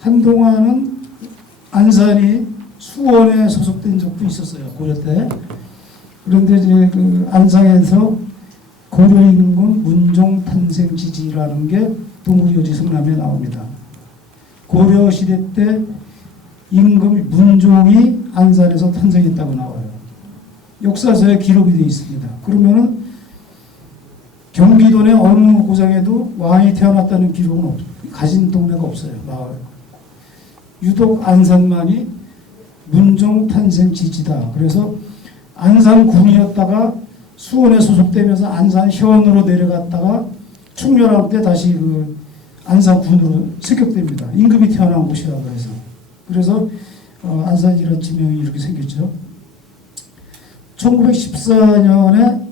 한동안은 안산이 수원에 소속된 적도 있었어요. 고려 때. 그런데 이제 그 안산에서 고려인군 문종 탄생 지지라는 게 동국요지 성남에 나옵니다. 고려 시대 때 임금 문종이 안산에서 탄생했다고 나와요. 역사서에 기록이 되어 있습니다. 그러면은 경기도 내 어느 고장에도 왕이 태어났다는 기록은 가진 동네가 없어요. 마을. 유독 안산만이 문종 탄생 지지다. 그래서 안산군이었다가 수원에 소속되면서 안산현으로 내려갔다가 충렬할 때 다시 그 안산군으로 습격됩니다. 임금이 태어난 곳이라고 해서. 그래서 안산이라는 지명이 이렇게 생겼죠. 1914년에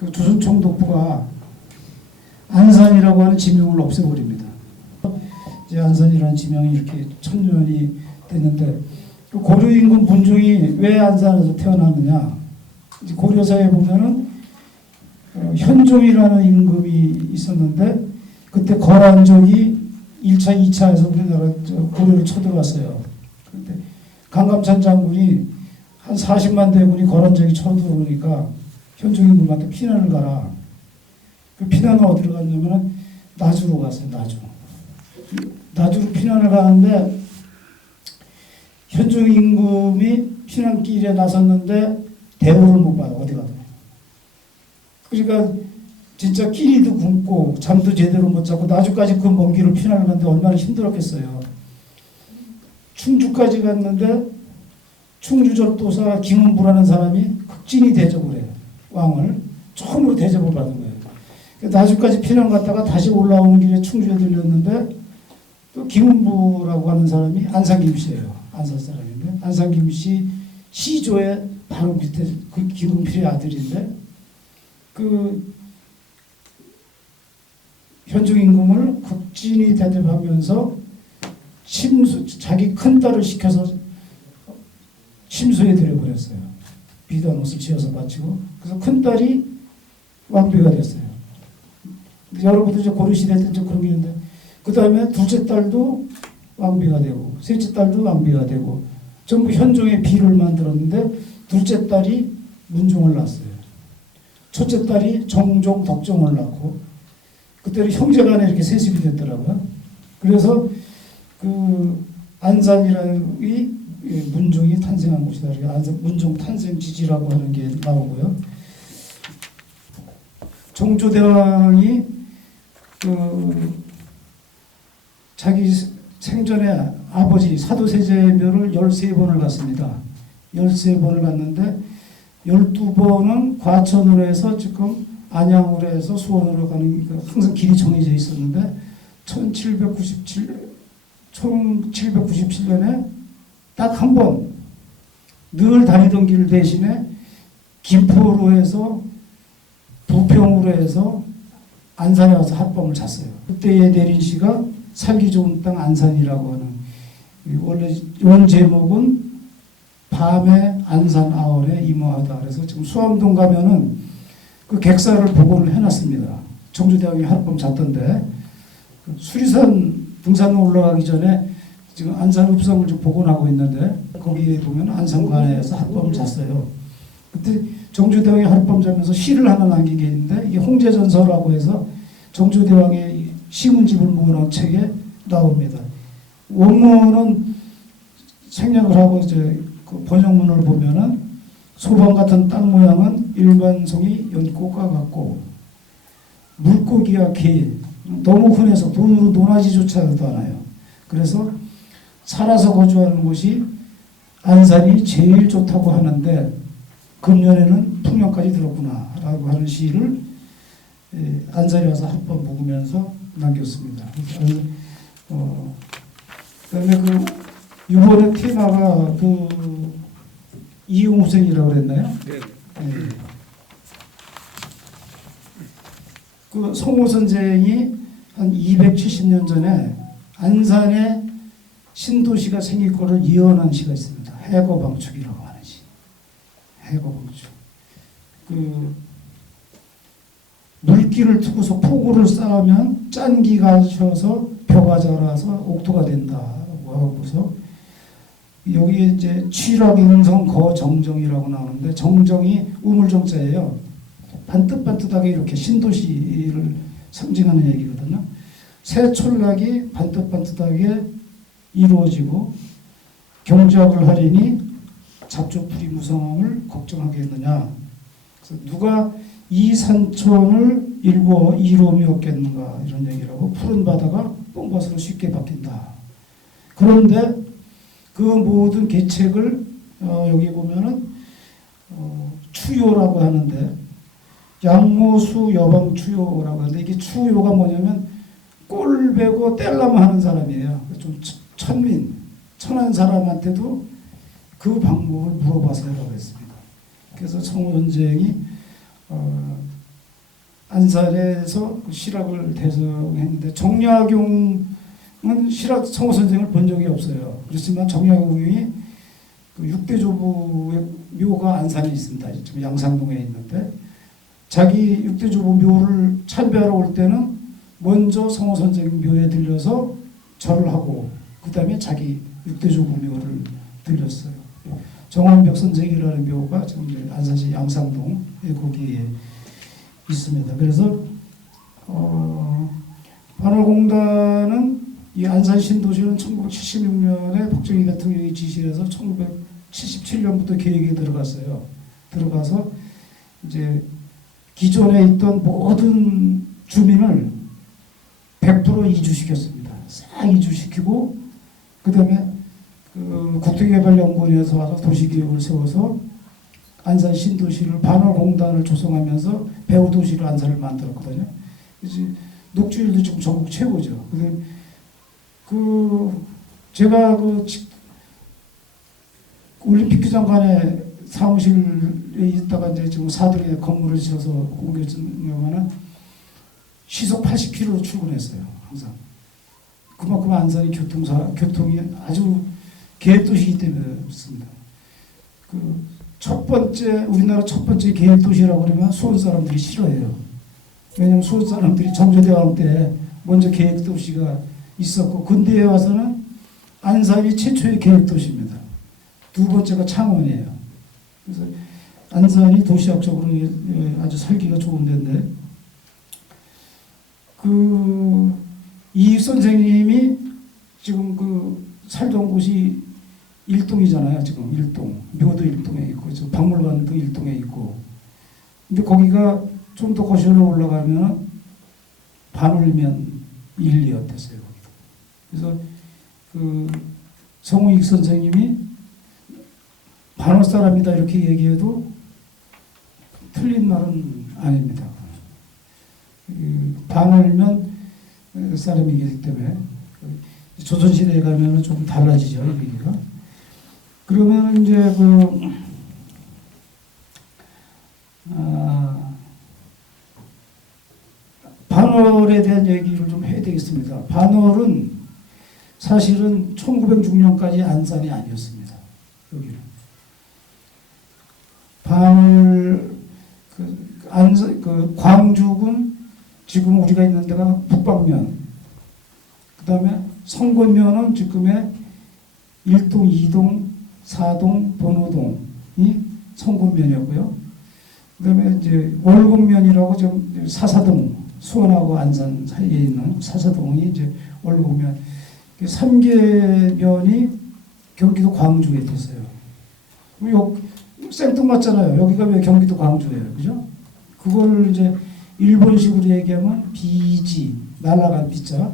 그 조선 총독부가 안산이라고 하는 지명을 없애버립니다. 이제 안산이라는 지명이 이렇게 천년이 됐는데, 고려인군 문종이 왜 안산에서 태어났느냐? 이제 고려사에 보면은 현종이라는 임금이 있었는데, 그때 거란족이 1차, 2차에서 우리나라 고려를 쳐들어왔어요. 그런데 강감찬 장군이 한 40만 대군이 거란족이 쳐들어오니까 현종 임금한테 피난을 가라. 그 피난은 어디로 갔냐면 나주로 갔어요. 나주로 피난을 가는데 현종 임금이 피난길에 나섰는데 대우를 못 받아. 어디 가도. 그러니까 진짜 끼니도 굶고 잠도 제대로 못 자고 나주까지 그 먼 길을 피난을 갔는데 얼마나 힘들었겠어요. 충주까지 갔는데 충주절도사 김은부라는 사람이 극진히 대접을 해요. 왕을 처음으로 대접을 받은 거예요. 나주까지 피난 갔다가 다시 올라오는 길에 충주에 들렸는데 또 김은부라고 하는 사람이 안산김씨예요. 안산 사람인데 안산김씨 시조의 바로 밑에 그 김은필의 아들인데 그 현종 임금을 극진히 대접하면서 자기 큰딸을 시켜서 심소에 들여버렸어요. 비단 옷을 지어서 바치고. 그래서 큰딸이 왕비가 됐어요. 여러분들 이제 고려시대 때 좀 그런 게 있는데, 그 다음에 둘째 딸도 왕비가 되고, 셋째 딸도 왕비가 되고, 전부 현종의 비를 만들었는데, 둘째 딸이 문종을 낳았어요. 첫째 딸이 정종, 덕종을 낳고, 그때는 형제간에 이렇게 세습이 됐더라고요. 그래서 그 안산이라는 문종이 탄생한 곳이다. 안산 문종 탄생 지지라고 하는 게 나오고요. 정조대왕이 자기 생전에 아버지 사도세제묘를 13번을 갔습니다. 13번을 갔는데 12번은 과천으로 해서 지금 안양으로 해서 수원으로 가는 항상 길이 정해져 있었는데 1797년에 딱 한 번 늘 다니던 길 대신에 김포로 해서 부평으로 해서 안산에 와서 하룻밤을 잤어요. 그때에 내린 시가 살기 좋은 땅 안산이라고 하는, 원래 원 제목은 밤에 안산 아월에 임화하다. 그래서 지금 수암동 가면은 그 객사를 복원을 해놨습니다. 정조대왕이 하룻밤 잤던데 수리산 등산로 올라가기 전에 지금 안산 읍성을 좀 복원하고 있는데 거기에 보면 안산관에서 하룻밤을 잤어요. 그때 정조대왕이 하룻밤 자면서 시를 하나 남긴 게 있는데 이게 홍제전서라고 해서 정조대왕의 시문집을 모은 책에 나옵니다. 원문은 생략을 하고 이제 그 번역문을 보면은 소방 같은 땅 모양은 일반송이 연꽃과 같고 물고기와 개 너무 흔해서 돈으로 논하지조차도 않아요. 그래서 살아서 거주하는 곳이 안산이 제일 좋다고 하는데 금년에는 풍년까지 들었구나 라고 하는 시를 안산에 와서 한번 묵으면서 남겼습니다. 그다음에 그 이번에 테마가 그 이용우생이라고 그랬나요? 네. 그 송호 선생이 한 270년 전에 안산에 신도시가 생길 거를 예언한 시가 있습니다. 해거방축이라고 하는 시. 해거방축. 그 물기를 두고서 폭우를 쌓으면 짠기가 셔서 벼가 자라서 옥토가 된다고 하고서 여기에 이제 취락인성 거정정이라고 나오는데 정정이 우물정자예요. 반듯반듯하게 이렇게 신도시를 상징하는 얘기거든요. 새 촌락이 반듯반듯하게 이루어지고 경작을 하리니 잡초풀이 무성함을 걱정하겠느냐. 그래서 누가 이 산천을 이루어미었겠는가 이런 얘기를 하고 푸른 바다가 뽕밭으로 쉽게 바뀐다. 그런데 그 모든 계책을 여기 보면은 추요라고 하는데 양모수 여방 추요라고 하는데 이게 추요가 뭐냐면 꼴 베고 뗄라고 하는 사람이에요. 좀 천한 사람한테도 그 방법을 물어봐서 하라고 했습니다. 그래서 청원전쟁이 안산에서 실학을 대성했는데 정약용은 실학 청원전쟁을 본 적이 없어요. 그렇지만 정약용이 그 육대조부의 묘가 안산에 있습니다. 지금 양산동에 있는데 자기 육대조부 묘를 참배하러 올 때는 먼저 성호선생 묘에 들려서 절을 하고 그 다음에 자기 육대조부 묘를 들렸어요. 정원벽 선생이라는 묘가 지금 안산시 양산동에 거기에 있습니다. 그래서 반월공단은 이 안산 신도시는 1976년에 박정희 대통령이 지시해서 1977년부터 계획에 들어갔어요. 들어가서 이제 기존에 있던 모든 주민을 100% 이주시켰습니다. 싹 이주시키고 그다음에 그 국토개발연구원에서 와서 도시계획을 세워서 안산 신도시를 반월공단을 조성하면서 배후도시로 안산을 만들었거든요. 이제 녹지율도 지금 전국 최고죠. 제가 올림픽 장관의 사무실에 있다가 이제 지금 4등에 건물을 지어서 옮겨주면은 시속 80km로 출근했어요. 항상. 그만큼 안산이 교통이 아주 계획도시이기 때문에 그렇습니다. 우리나라 첫 번째 계획도시라고 그러면 수원 사람들이 싫어해요. 왜냐하면 수원 사람들이 정조대왕 때 먼저 계획도시가 있었고 근대에 와서는 안산이 최초의 계획도시입니다. 두 번째가 창원이에요. 그래서 안산이 도시학적으로 아주 살기가 좋은 데인데 이익 선생님이 지금 살던 곳이 일동이잖아요. 지금 일동 묘도 일동에 있고 박물관도 일동에 있고 근데 거기가 좀 더 거실로 올라가면 반월면 1, 2였댔어요. 그래서 성우익 선생님이 반월 사람이다 이렇게 얘기해도 틀린 말은 아닙니다. 반월면 사람이기 때문에 조선시대에 가면 좀 달라지죠. 얘기가. 그러면 이제 반월에 대한 얘기를 좀 해야 되겠습니다. 반월은 사실은 1906년까지 안산이 아니었습니다. 여기는. 반월, 광주군, 지금 우리가 있는 데가 북방면, 그 다음에 성곤면은 지금의 1동, 2동, 4동, 번호동이 성곤면이었고요. 그 다음에 이제 월곡면이라고 좀 사사동, 수원하고 안산 사이에 있는 사사동이 이제 월곡면. 3개면이 경기도 광주에 있었어요. 생뚱맞잖아요. 여기가 왜 경기도 광주예요. 그죠? 그걸 이제 일본식으로 얘기하면 비지, 날아간 비자.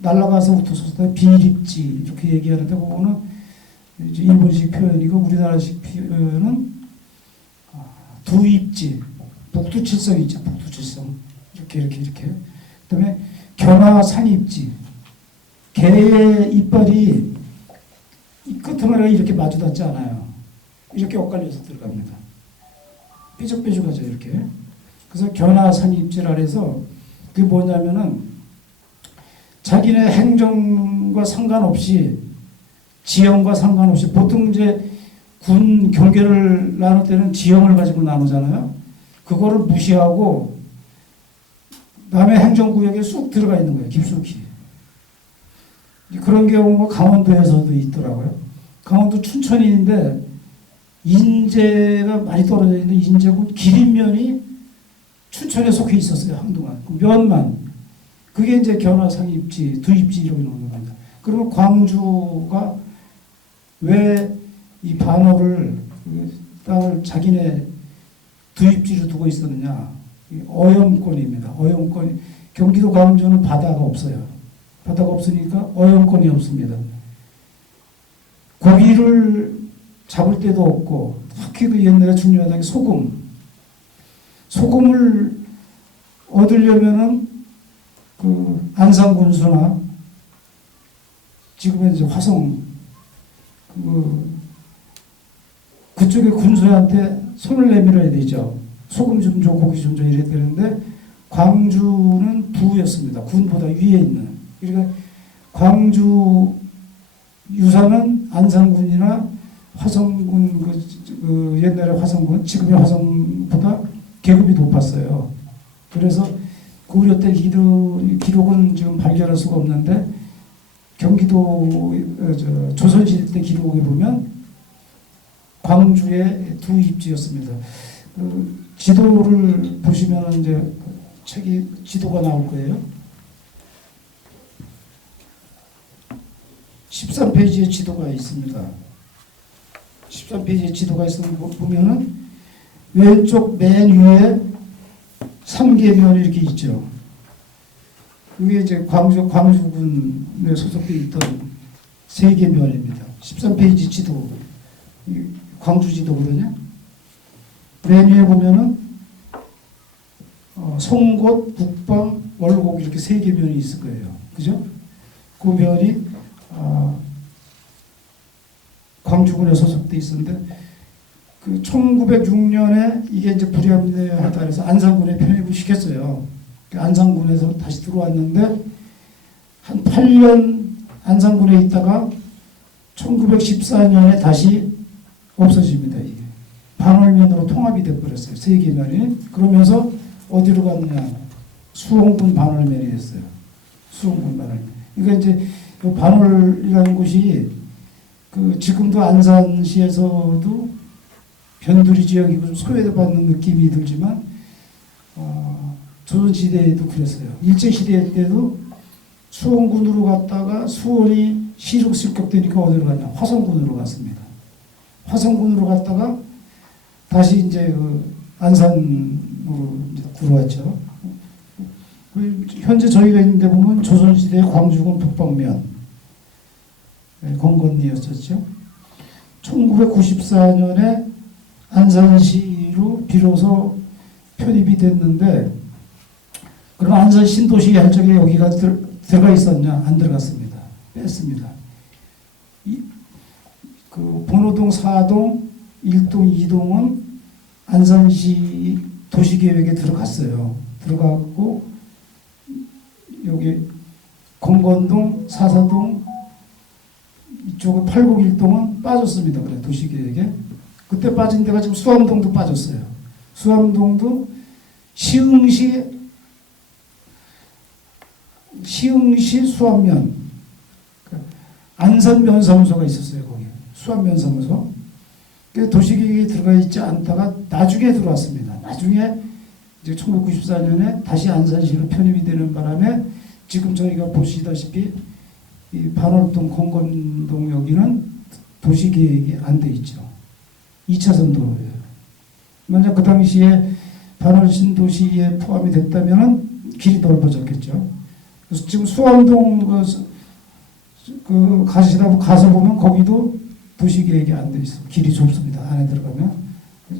날아가서 붙어서 비립지 이렇게 얘기하는데 그거는 이제 일본식 표현이고 우리나라식 표현은 두입지, 북두칠성 있죠. 북두칠성 이렇게. 그다음에 견화산입지. 개의 이빨이 끝머리가 이렇게 마주닿지 않아요. 이렇게 엇갈려서 들어갑니다. 삐죽삐죽하죠 이렇게. 그래서 견화산입지라 해서 그게 뭐냐면은 자기네 행정과 상관없이 지형과 상관없이 보통 이제 군 경계를 나눌 때는 지형을 가지고 나누잖아요. 그거를 무시하고 남의 행정구역에 쑥 들어가 있는 거예요. 깊숙이. 그런 경우가 강원도에서도 있더라고요. 강원도 춘천인데 인제가 많이 떨어져 있는 인제군 기린면이 춘천에 속해 있었어요. 한동안. 면만. 그게 이제 견화상입지, 두입지 이런 겁니다. 그러면 광주가 왜 이 반어를 땅을 자기네 두입지로 두고 있었느냐. 어염권입니다. 어염권. 경기도 광주는 바다가 없어요. 바다가 없으니까 어염권이 없습니다. 고기를 잡을 데도 없고 특히 그 옛날에 중요하다는 게 소금. 소금을 얻으려면은 그 안산군수나 지금은 이제 화성 그쪽의 군수한테 손을 내밀어야 되죠. 소금 좀 줘, 고기 좀 줘 이래야 되는데 광주는 부였습니다. 군보다 위에 있는. 그러니까 광주 유사는 안산군이나 화성군 그 옛날에 화성군 지금의 화성보다 계급이 높았어요. 그래서 고려 때 기록은 지금 발견할 수가 없는데 경기도 조선시대 때 기록에 보면 광주의 두 입지였습니다. 그 지도를 보시면 이제 책이 지도가 나올 거예요. 13페이지에 지도가 있습니다. 13페이지에 지도가 있으면 보면은 왼쪽 맨 위에 3개면이 이렇게 있죠. 이게 이제 광주군에 소속되어 있던 3개면입니다. 13페이지 지도, 광주 지도거든요. 맨 위에 보면은 송곳, 북방, 월곡 이렇게 3개면이 있을 거예요. 그죠? 그 면이 광주군에 소속되어 있었는데 그 1906년에 이게 이제 불합리하다 해서 안산군에 편입을 시켰어요. 안산군에서 다시 들어왔는데 한 8년 안산군에 있다가 1914년에 다시 없어집니다. 이게 반월면으로 통합이 돼버렸어요. 3개면이. 그러면서 어디로 갔느냐? 수원군 반월면이 됐어요. 수원군 반월면. 그러니까 이제 그 반월이라는 곳이 그 지금도 안산시에서도 변두리 지역이 좀 소외받는 느낌이 들지만 조선시대에도 그랬어요. 일제시대 때도 수원군으로 갔다가 수원이 시로 실격되니까 어디로 갔냐? 화성군으로 갔습니다. 화성군으로 갔다가 다시 이제 그 안산으로 이제 들어왔죠. 현재 저희가 있는데 보면 조선시대 광주군 북방면 건건리였었죠. 1994년에 안산시로 비로소 편입이 됐는데 그럼 안산 신도시 할 적에 여기가 들어가 있었냐? 안 들어갔습니다. 뺐습니다. 그 번호동 4동, 1동, 2동은 안산시 도시계획에 들어갔어요. 들어갔고 여기 건건동, 사사동 이쪽은 801동은 빠졌습니다. 그래 도시계획에. 그때 빠진 데가 지금 수암동도 빠졌어요. 수암동도 시흥시 수암면 안산면사무소가 있었어요. 거기 수암면사무소. 도시계획에 들어가 있지 않다가 나중에 들어왔습니다. 나중에 이제 1994년에 다시 안산시로 편입이 되는 바람에 지금 저희가 보시다시피 이 반월동, 건건동 여기는 도시계획이 안 돼 있죠. 2차선 도로예요. 만약 그 당시에 반월 신도시에 포함이 됐다면 길이 넓어졌겠죠. 그래서 지금 수암동 가서 보면 거기도 도시계획이 안 돼 있어. 길이 좁습니다. 안에 들어가면.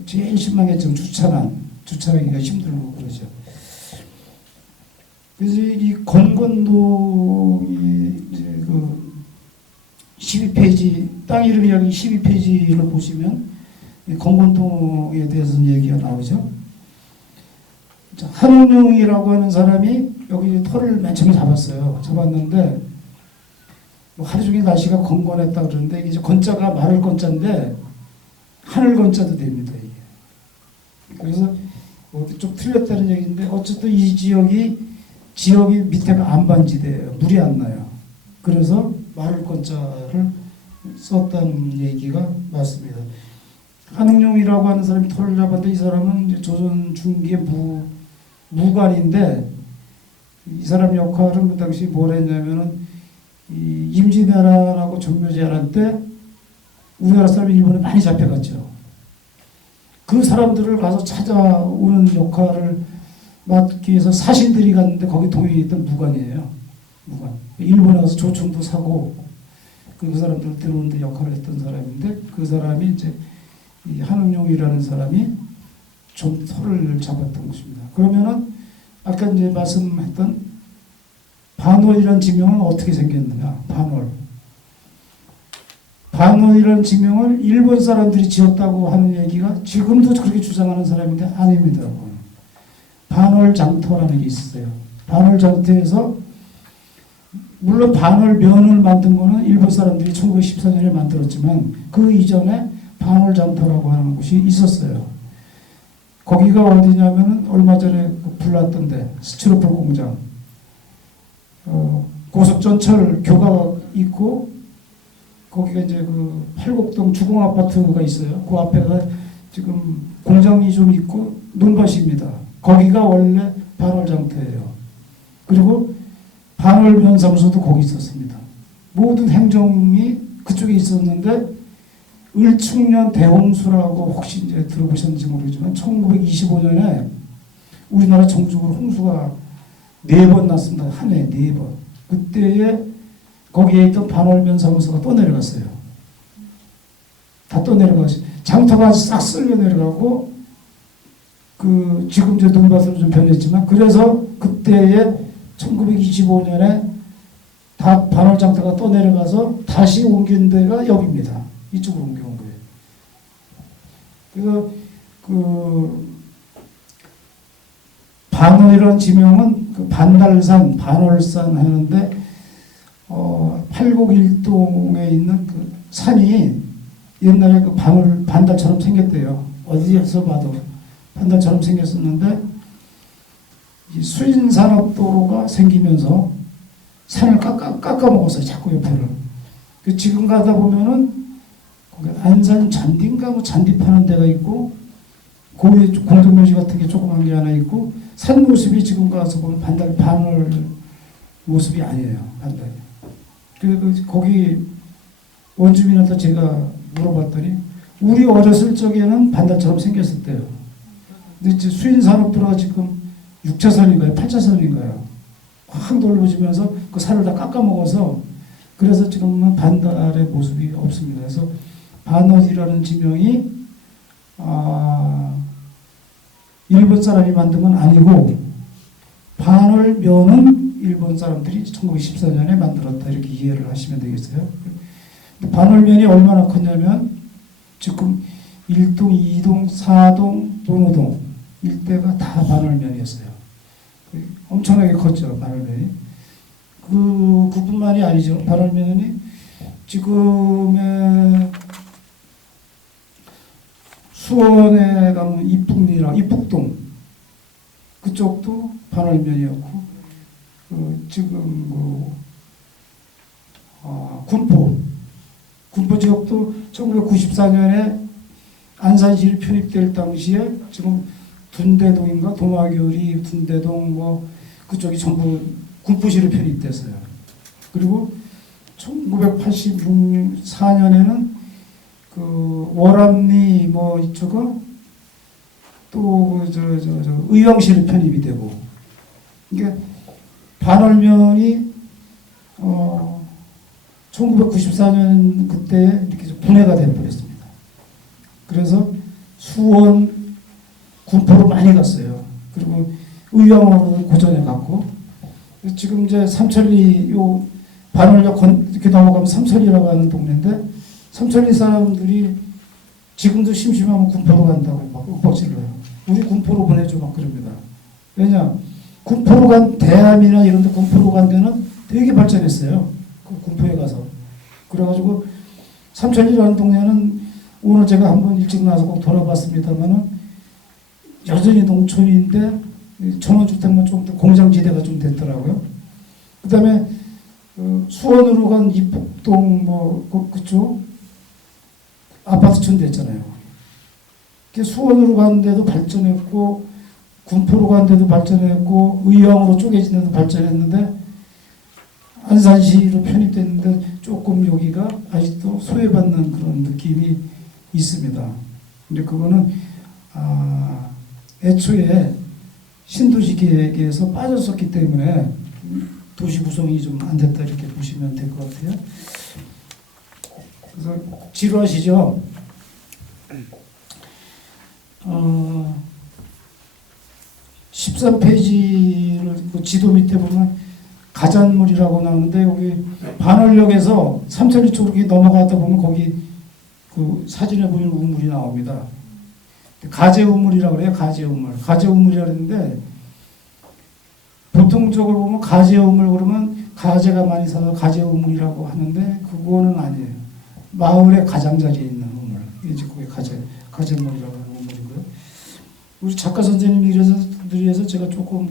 제일 심하겠죠. 주차하기가 힘들고 그러죠. 그래서 이 건건동이 이제 그 12페이지, 땅 이름이 여기 12페이지를 보시면 건건동에 대해서는 얘기가 나오죠. 한웅영이라고 하는 사람이 여기 터를 맨 처음에 잡았는데 뭐 하루 종일 날씨가 건건했다 그러는데 이제 건자가 마를 건자인데 하늘 건자도 됩니다. 이게. 그래서 좀 틀렸다는 얘기인데 어쨌든 이 지역이 밑에가 안반지대예요. 물이 안 나요. 그래서 말을 건자를 썼다는 얘기가 맞습니다. 한응룡이라고 하는 사람이 털을 잡았는데 이 사람은 이제 조선 중기의 무관인데 이 사람 역할은 그 당시 뭘 했냐면은 이 임진왜란하고 정묘제란 때 우리나라 사람이 일본에 많이 잡혀갔죠. 그 사람들을 가서 찾아오는 역할을 맡기 위해서 사신들이 갔는데 거기 동행했던 무관이에요. 무관. 일본에 가서 조총도 사고 그 사람들 들어오는데 역할을 했던 사람인데 그 사람이 이제 이 한응룡이라는 사람이 좀 털을 잡았던 것입니다. 그러면은 아까 이제 말씀했던 반월이라는 지명은 어떻게 생겼느냐? 반월이라는 지명을 일본 사람들이 지었다고 하는 얘기가 지금도 그렇게 주장하는 사람인데 아닙니다. 반월장터라는 게 있어요. 반월장터에서 물론 반월면을 만든 거는 일본 사람들이 1914년에 만들었지만 그 이전에 반월장터라고 하는 곳이 있었어요. 거기가 어디냐면은 얼마 전에 불났던데 스티로폴 공장, 고속전철 교가 있고 거기가 이제 그 팔곡동 주공 아파트가 있어요. 그 앞에가 지금 공장이 좀 있고 논밭입니다. 거기가 원래 반월장터예요. 그리고 반월면사무소도 거기 있었습니다. 모든 행정이 그쪽에 있었는데 을충년 대홍수라고 혹시 이제 들어보셨는지 모르지만 1925년에 우리나라 전국으로 홍수가 4번 났습니다. 한 해 4번. 그때에 거기에 있던 반월면사무소가 떠내려갔어요. 다 떠내려가서 장터가 싹 쓸려 내려가고 그 지금 이제 논밭으로 좀 변했지만 그래서 그때에 1925년에 다 반월장터가 떠내려가서 다시 옮긴 데가 여기입니다. 이쪽으로 옮겨온 거예요. 그래서 그 반월이라는 지명은 그 반달산, 반월산 하는데 팔곡일동에 있는 그 산이 옛날에 그 반달처럼 생겼대요. 어디에서 봐도 반달처럼 생겼었는데 이 수인산업도로가 생기면서 산을 깎아 먹었어요. 자꾸 옆에를. 그 지금 가다 보면은 거기 안산 잔디인가 뭐 잔디 파는 데가 있고 그 위에 공동묘지 같은 게 조그만 게 하나 있고 산 모습이 지금 가서 보면 반월 모습이 아니에요. 반달. 그래서 거기 원주민한테 제가 물어봤더니 우리 어렸을 적에는 반달처럼 생겼었대요. 근데 이제 수인산업도로가 지금 6차선인가요? 8차선인가요? 확 넓어지면서 그 산을 다 깎아먹어서 그래서 지금은 반달의 모습이 없습니다. 그래서 반월이라는 지명이 일본 사람이 만든 건 아니고 반월면은 일본 사람들이 1914년에 만들었다 이렇게 이해를 하시면 되겠어요. 반월면이 얼마나 컸냐면 지금 1동, 2동, 4동, 논호동 일대가 다 반월면이었어요. 엄청나게 컸죠. 반월면이. 그뿐만이 아니죠. 반월면이 지금의 수원에 가면 이북동 그쪽도 반월면이었고 지금 군포 지역도 1994년에 안산시를 편입될 당시에 지금 둔대동인가 동아교리 둔대동 뭐 그쪽이 전부 군포시로 편입됐어요. 그리고 1984년에는 그 월암리 뭐 이쪽은 또 의왕시로 편입이 되고 그러니까 반월면이 1994년 그때 이렇게 분해가 되어버렸습니다. 그래서 수원, 군포로 많이 갔어요. 그리고 의왕으로 고전에 갔고 지금 이제 삼천리 요 반월역 이렇게 넘어가면 삼천리라고 하는 동네인데 삼천리 사람들이 지금도 심심하면 군포로 간다고 막 윽박질러요. 우리 군포로 보내줘 막 그럽니다. 왜냐 군포로 간 대암이나 이런 데 군포로 간 데는 되게 발전했어요. 그 군포에 가서. 그래가지고 삼천리라는 동네는 오늘 제가 한번 일찍 나와서 꼭 돌아봤습니다만은 여전히 농촌인데 전원주택만 좀 더 공장지대가 좀 됐더라고요. 그 다음에 수원으로 간 입북동 그쪽 아파트촌 됐잖아요. 수원으로 간 데도 발전했고 군포로 간 데도 발전했고 의왕으로 쪼개진 데도 발전했는데 안산시로 편입됐는데 조금 여기가 아직도 소외받는 그런 느낌이 있습니다. 근데 그거는 애초에 신도시 계획에서 빠졌었기 때문에 도시 구성이 좀 안 됐다 이렇게 보시면 될 것 같아요. 그래서 지루하시죠? 13페이지를 그 지도 밑에 보면 가잔물이라고 나오는데 여기 반월역에서 삼천리 쪽으로 넘어가다 보면 거기 그 사진에 보이는 우물이 나옵니다. 가재우물이라고 그래요. 가재우물. 가재우물이라고 하는데 보통적으로 보면 가재우물 그러면 가재가 많이 살아서 가재우물이라고 하는데 그거는 아니에요. 마을의 가장자리에 있는 우물. 이제 그게 가재물이라고 하는 우물이고요. 우리 작가 선생님들에서 제가 조금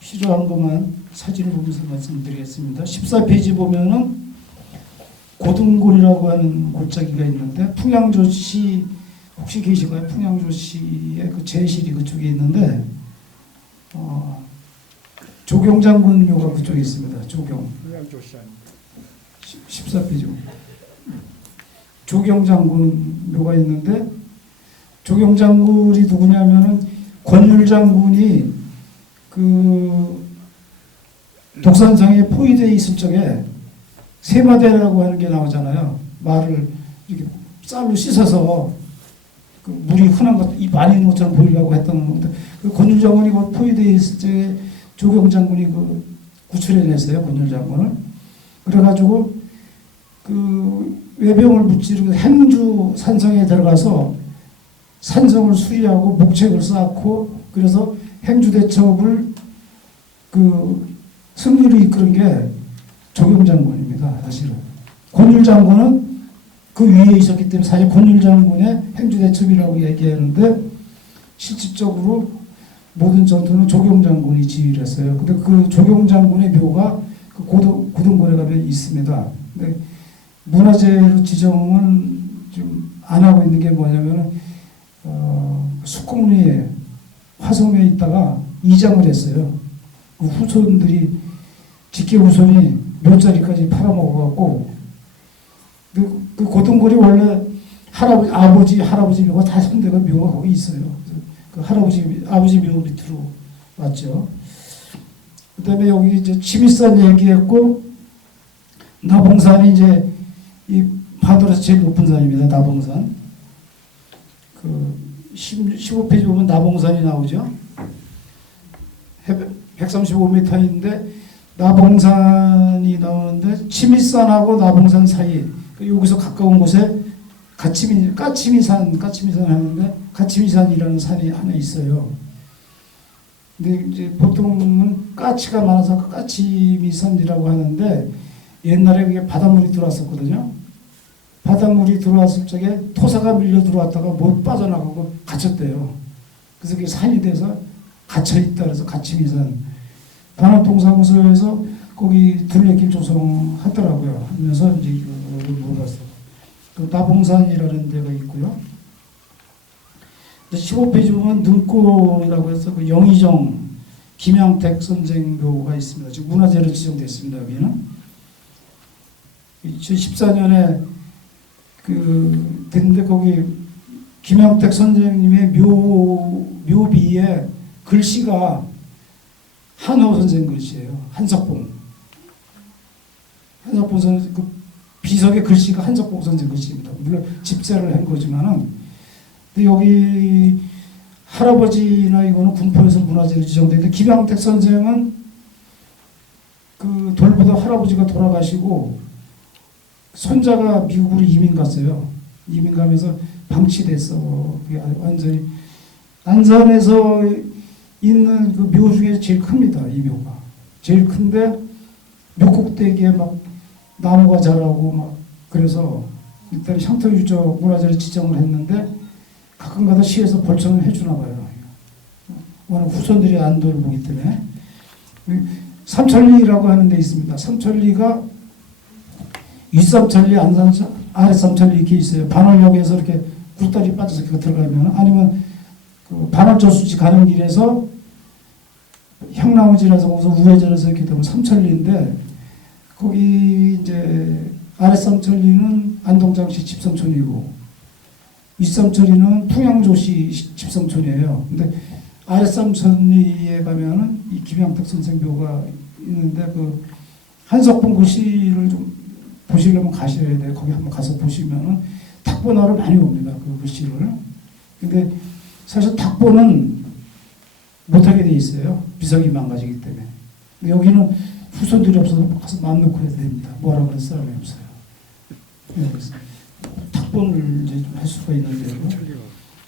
필요한 것만 사진을 보면서 말씀드리겠습니다. 14페이지 보면은 고등골이라고 하는 골짜기가 있는데 풍양조씨 혹시 계신가요? 풍양조씨의 그 제실이 그쪽에 있는데 조경장군 묘가 그쪽에 있습니다. 조경. 14페이지. 조경장군 묘가 있는데 조경장군이 누구냐면은 권율장군이 그 독산성에 포위되어 있을 적에 세마대라고 하는 게 나오잖아요. 말을 이렇게 쌀로 씻어서 그 물이 흔한 것, 이 많이 있는 것처럼 보이려고 했던 건데 그 권율장군이 그 포위되어 있을 적에 조경장군이 그 구출해냈어요. 권율장군을. 그래가지고 그 외병을 무찌르고 행주 산성에 들어가서 산성을 수리하고 목책을 쌓고 그래서 행주대첩을 그 승리로 이끄는 게 조경장군입니다. 사실은 권율장군은 그 위에 있었기 때문에 사실 권율장군의 행주대첩이라고 얘기하는데 실질적으로 모든 전투는 조경장군이 지휘를 했어요. 근데 그 조경장군의 묘가 그 고등고래가 있습니다. 근데 문화재로 지정은 좀 안 하고 있는 게 뭐냐면은 숙공리에 화성에 있다가 이장을 했어요. 그 후손들이 직계 후손이 묘자리까지 팔아먹어갖고 그 고등골이 원래 할아버지 묘가 5군데가 묘가 거기 있어요. 그 아버지 묘 밑으로 왔죠. 그다음에 여기 이제 치미산 얘기했고 나봉산이 이제 이 파도에서 제일 높은 산입니다. 나봉산. 그 15페이지 보면 나봉산이 나오죠. 135m인데 나봉산이 나오는데 치미산하고 나봉산 사이 여기서 가까운 곳에 까치미산 하는데 가치미산이라는 산이 하나 있어요. 근데 이제 보통은 까치가 많아서 까치미산이라고 하는데 옛날에 그게 바닷물이 들어왔었거든요. 바닷물이 들어왔을 적에 토사가 밀려 들어왔다가 못 빠져나가고 갇혔대요. 그래서 그게 산이 돼서 갇혀있다 그래서 가치미산. 반환동사무소에서 거기 둘레길 조성하더라고요. 하면서 이제 물어봤어요. 또 나봉산이라는 데가 있고요. 15페이지 보면 능골이라고 해서 그 영의정 김양택 선생 묘가 있습니다. 지금 문화재로 지정됐습니다. 여기는 2014년에 됐는데 거기 김양택 선생님의 묘비에 글씨가 한호 선생 글씨예요. 한석봉 선생 그 비석의 글씨가 한석봉 선생 글씨입니다. 물론 집세를 한 거지만은 근데 여기 할아버지나 이거는 군포에서 문화재로 지정되는데 김양택 선생은 그 돌보다 할아버지가 돌아가시고 손자가 미국으로 이민 갔어요. 이민 가면서 방치됐어. 그게 완전히 안산에서 있는 그 묘 중에 제일 큽니다. 이 묘가 제일 큰데 묘 꼭대기에 막 나무가 자라고 막 그래서 일단 향토유적 문화재를 지정을 했는데 가끔가다 시에서 벌청을 해주나 봐요. 워낙 후손들이 안도를 보기 때문에 삼천리라고 하는 데 있습니다. 삼천리가 윗삼천리, 아랫삼천리 이렇게 있어요. 반월역에서 이렇게 굴다리 빠져서 이렇게 들어가면, 아니면 그 반월저수지 가는 길에서 향나무지라서 거기서 우회전해서 이렇게 되면 삼천리인데, 거기 이제 아랫삼천리는 안동장시 집성촌이고 윗삼천리는 풍양조시 집성촌이에요. 근데 아랫삼천리에 가면은 이 김양택 선생 묘가 있는데, 그 한석봉 글씨를 좀 보시려면 가셔야 돼요. 거기 한번 가서 보시면은 탁본하러 많이 옵니다. 그 글씨를. 근데 사실 탁본은 못하게 돼 있어요. 비석이 망가지기 때문에. 근데 여기는 후손들이 없어서 가서 마음 놓고 해야 됩니다. 뭐라 그럴 사람이 없어요. 그래서 탁본을 이제 좀 할 수가 있는데요.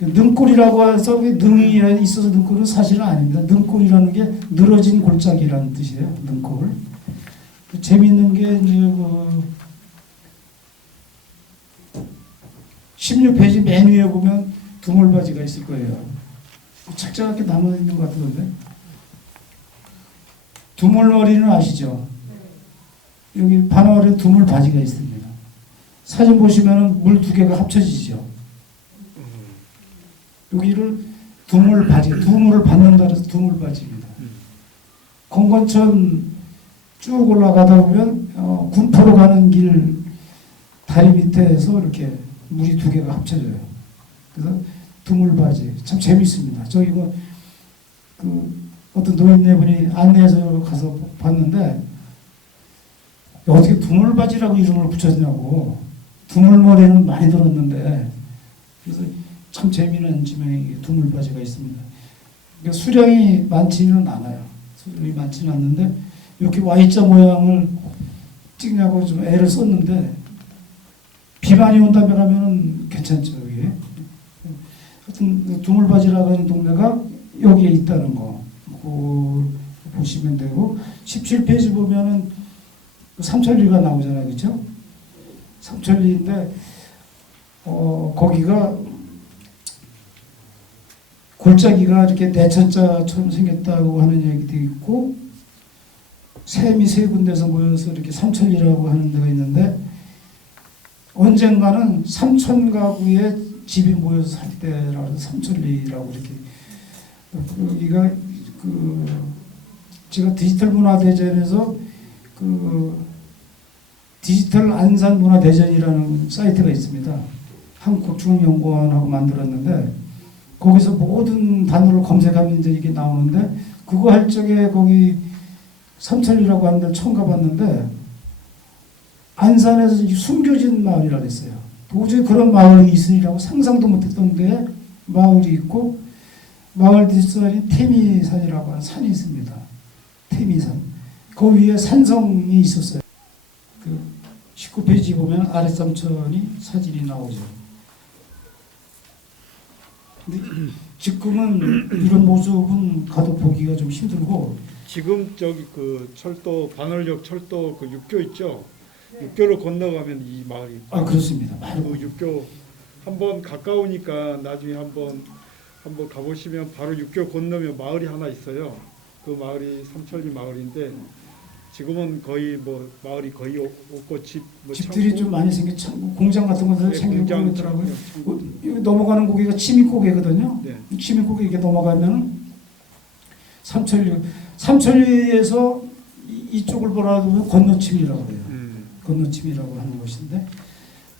능골이라고 해서 능이 있어서 능골은 사실은 아닙니다. 능골이라는 게 늘어진 골짜기라는 뜻이에요. 능골. 재미있는 게 이제 그 16페이지 맨 위에 보면 두물바지가 있을 거예요. 책자가 이렇게 남아 있는 것 같은데. 두물머리는 아시죠? 여기 반월에 두물바지가 있습니다. 사진 보시면은 물 두 개가 합쳐지죠. 여기를 두물바지, 두물을 받는다 해서 두물바지입니다. 공건천 쭉 올라가다 보면 군포로 가는 길 다리 밑에서 이렇게 물이 두 개가 합쳐져요. 그래서 두물바지 참 재밌습니다. 저기 뭐 그 어떤 노인네분이 안내해서 가서 봤는데 어떻게 두물바지라고 이름을 붙였냐고. 두물머리는 많이 들었는데, 그래서 참 재미있는 지명이 두물바지가 있습니다. 그러니까 수량이 많지는 않아요. 수량이 많지는 않는데 이렇게 Y자 모양을 찍냐고 좀 애를 썼는데 비 많이 온다면 하면 괜찮죠. 여기. 하여튼 두물바지라고 하는 동네가 여기에 있다는 거 보시면 되고, 17페이지 보면은 삼천리가 나오잖아요. 그렇죠? 삼천리인데 거기가 골짜기가 이렇게 내천자처럼 생겼다고 하는 얘기도 있고, 샘이 세 군데서 모여서 이렇게 삼천리라고 하는 데가 있는데, 언젠가는 3천 가구의 집이 모여서 살 때라고 삼천리라고 이렇게. 여기가 그 제가 디지털 문화대전에서 그 디지털 안산 문화대전이라는 사이트가 있습니다. 한국중앙연구원하고 만들었는데, 거기서 모든 단어를 검색하면 이제 이게 나오는데, 그거 할 적에 거기 삼천리라고 하는 데를 처음 가봤는데, 안산에서 숨겨진 마을이라 그랬어요. 도저히 그런 마을이 있으리라고 상상도 못했던 데에 마을이 있고, 마을 뒷산이 태미산이라고 하는 산이 있습니다. 태미산. 그 위에 산성이 있었어요. 그 19페이지 보면 아랫삼천이 사진이 나오죠. 근데 지금은 이런 모습은 가도 보기가 좀 힘들고, 지금 저기 그 철도 반월역 철도 그 육교 있죠? 육교를 건너가면 이 마을이. 그렇습니다. 그 육교 한번 가까우니까 나중에 한번 가보시면 바로 육교 건너면 마을이 하나 있어요. 그 마을이 삼천리 마을인데, 지금은 거의 뭐 마을이 거의 없고 집들이 좀 많이 생겼죠. 공장 같은 것들 생기고 있더라고요. 여기 넘어가는 고개가 치민고개거든요. 네. 치민고개 이렇게 넘어가면 삼천리에서 이쪽을 보라도 건너침이라고 해요. 건너침이라고 하는 것인데,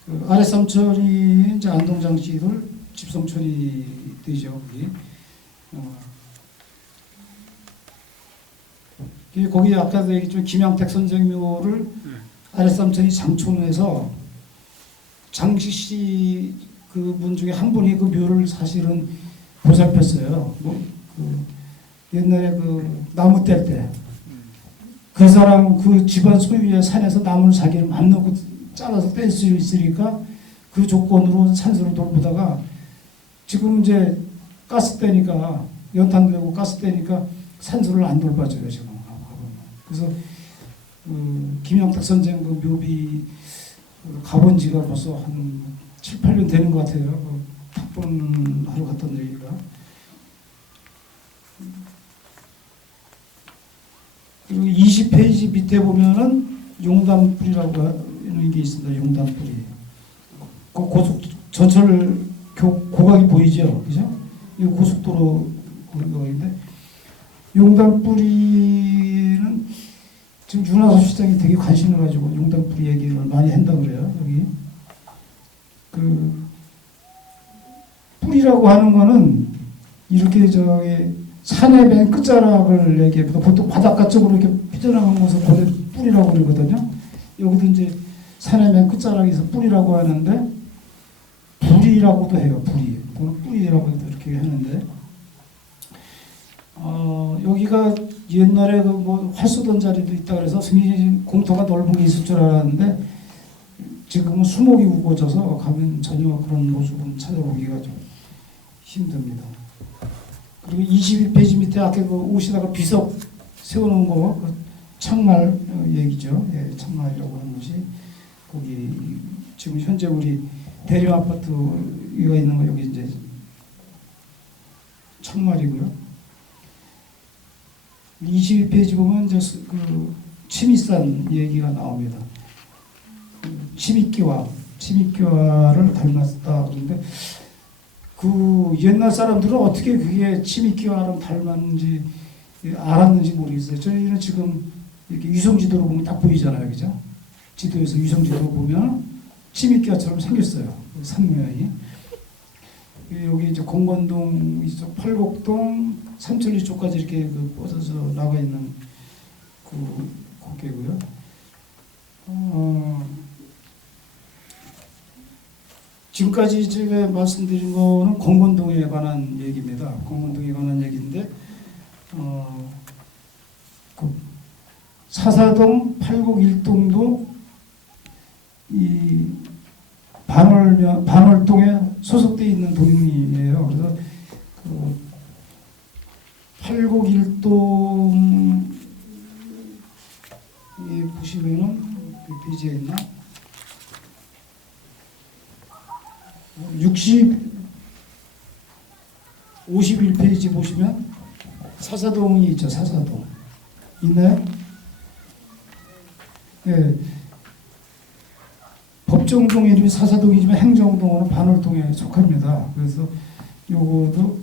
그 아랫삼천이 이제 안동장시들 집성촌이 되죠. 거기 아까도 얘기했지만 김양택 선생묘를 아랫삼천이 장촌에서 장식씨 그분 중에 한 분이 그 묘를 사실은 보살폈어요. 옛날에 그 나무 뗄 때 그 사람 그 집안 소유의 산에서 나무를 자기는 맘 놓고 잘라서 뗄 수 있으니까 그 조건으로 산수를 돌보다가, 지금 이제 가스 떼니까 연탄되고 가스 떼니까 산수를 안 돌봐줘요 지금. 그래서 김영탁 선생 그 묘비 가본 지가 벌써 한 7, 8년 되는 것 같아요. 탁본하러 갔던 얘기가. 그리고 20페이지 밑에 보면은 용담불이라고 하는 게 있습니다. 용담불이. 그 고속 전철 고각이 보이죠, 그죠? 이 고속도로 고각인데 용담불이는 지금 윤하수 시장이 되게 관심을 가지고 용담불이 얘기를 많이 한다 그래요. 여기 그 뿌리라고 하는 거는 이렇게 저기 산의 맨 끝자락을 얘기해요. 보통 바닷가 쪽으로 이렇게 삐져나간 것을 고래 뿌리라고 그러거든요. 여기도 이제 산의 맨 끝자락에서 뿌리라고 하는데 불이라고도 해요. 불이. 뿌리라고도 이렇게 하는데 여기가 옛날에 그 뭐 활 쏘던 자리도 있다 그래서 굉장히 공터가 넓은 게 있을 줄 알았는데 지금은 수목이 우거져서 가면 전혀 그런 모습은 찾아보기가 좀 힘듭니다. 그리고 21페이지 밑에 아까 그 옷에다가 비석 세워놓은 거 그 창말 얘기죠. 예, 창말이라고 하는 것이 거기 지금 현재 우리 대림 아파트가 있는 거 여기 이제 창말이고요. 22페이지 보면 이제 그 치미산 얘기가 나옵니다. 치미끼와를 닮았다. 그런데 그 옛날 사람들은 어떻게 그게 치미끼와랑 닮았는지 알았는지 모르겠어요. 저희는 지금 이렇게 위성지도로 보면 딱 보이잖아요, 그죠? 지도에서 위성지도로 보면 치미끼와처럼 생겼어요. 산 모양이. 여기 이제 공건동 이쪽 팔곡동 삼천리 쪽까지 이렇게 그 뻗어서 나가 있는 그 고개고요. 지금까지 제가 말씀드린 거는 공건동에 관한 얘기입니다. 공건동에 관한 얘기인데 그 사사동, 팔곡 일동도 이 반월동에 소속되어 있는 동이에요. 그래서 그 팔곡 일동에 보시면은 그 페이지에 있나? 51페이지 보시면 사사동이 있죠. 사사동 있나요? 예. 법정동 이름이 사사동이지만 행정동은 반월동에 속합니다. 그래서 요거도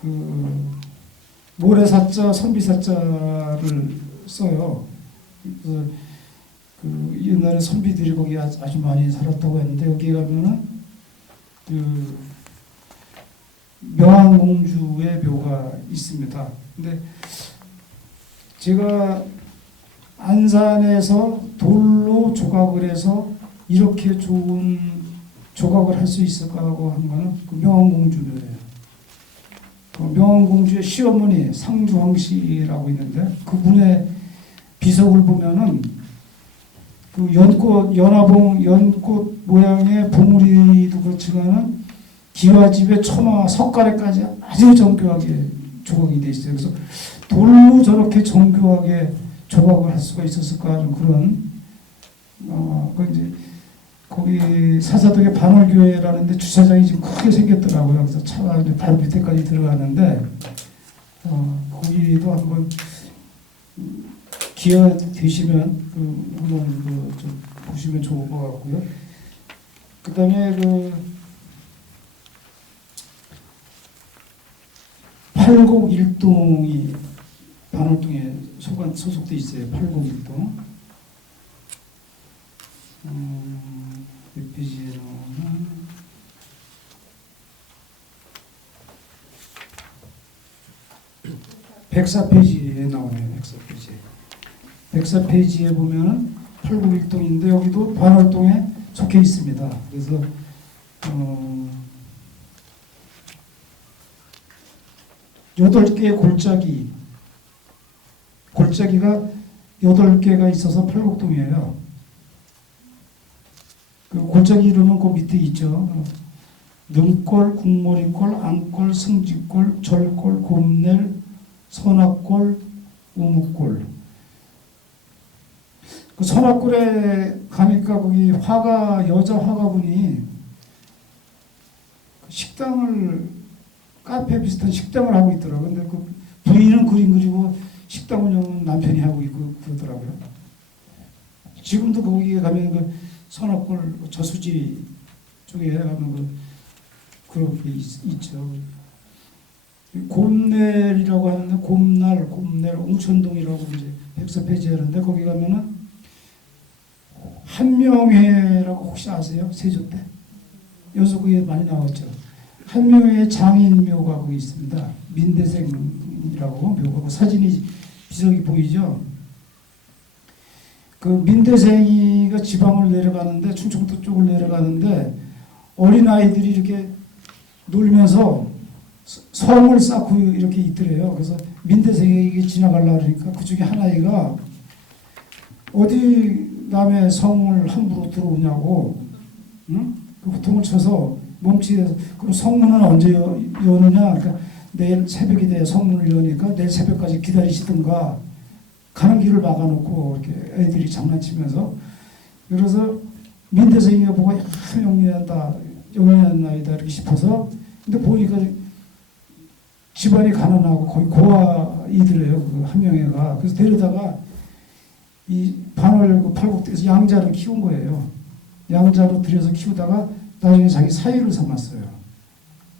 그 모래사자, 선비사자를 써요. 그래서 그 옛날에 선비들이 거기 아주 많이 살았다고 했는데 여기 가면은 그 명왕공주의 묘가 있습니다. 근데 제가 안산에서 돌로 조각을 해서 이렇게 좋은 조각을 할 수 있을까 하고 한 거는 그 명왕공주 묘예요. 그 명왕공주의 시어머니 상주황 씨라고 있는데 그분의 비석을 보면은 그 연화봉 연꽃 모양의 봉우리도 그렇지만은 기와집의 처마 석가래까지 아주 정교하게 조각이 돼 있어요. 그래서 돌로 저렇게 정교하게 조각을 할 수가 있었을까 하는 그런 그 이제 거기 사사동에 반월교회라는데 주차장이 좀 크게 생겼더라고요. 그래서 차가 이제 바로 밑에까지 들어가는데 거기도 한번 기회 되시면 한번 좀 보시면 좋을 것 같고요. 그다음에 팔곡 일동이 반월동에 소속돼 있어요. 팔곡 일동. 몇 페이지에 나오나? (104페이지에) 나오네요. 104페이지에 보면은 팔곡 일동인데 여기도 반월동에 속해 있습니다. 그래서 8개의 골짜기가 8개가 있어서 팔곡동이에요. 그 골짜기 이름은 그 밑에 있죠. 능골, 국모리골, 안골, 승지골, 절골, 곰넬, 선악골, 우묵골. 그 선악골에 가니까 거기 여자 화가분이 식당을, 카페 비슷한 식당을 하고 있더라고요. 근데 그 부인은 그림 그리고 식당 운영은 남편이 하고 있고 그러더라고요. 지금도 거기에 가면 그 선악골 저수지 쪽에 가면 그렇게 있죠. 곰넬이라고 하는데 곰넬, 웅천동이라고 이제 백서 폐지하는데 거기 가면은 한명회라고 혹시 아세요? 세조 때 여기서 그게 많이 나왔죠. 한명회 장인묘가 거기 있습니다. 민대생이라고 묘가 사진이 비석이 보이죠. 그 민대생이가 지방을 내려가는데 충청도 쪽을 내려가는데 어린 아이들이 이렇게 놀면서 성을 쌓고 이렇게 있더래요. 그래서 민대생이 지나가려고 그러니까 그 중에 한 아이가 어디 남의 성을 함부로 들어오냐고, 응? 그 호통을 쳐서 멈추어서 그럼 성문은 언제 여느냐? 그러니까 내일 새벽이 돼야 성문을 여니까 내일 새벽까지 기다리시든가 가는 길을 막아놓고 이렇게 애들이 장난치면서 그래서 민대생이가 보고 영리한 아이다 이렇게 싶어서 근데 보니까 집안이 가난하고 거의 고아이더래요. 그 한명회가 그래서 데려다가 이 반월 팔곡대에서 양자를 키운 거예요. 양자로 들여서 키우다가 나중에 자기 사위를 삼았어요.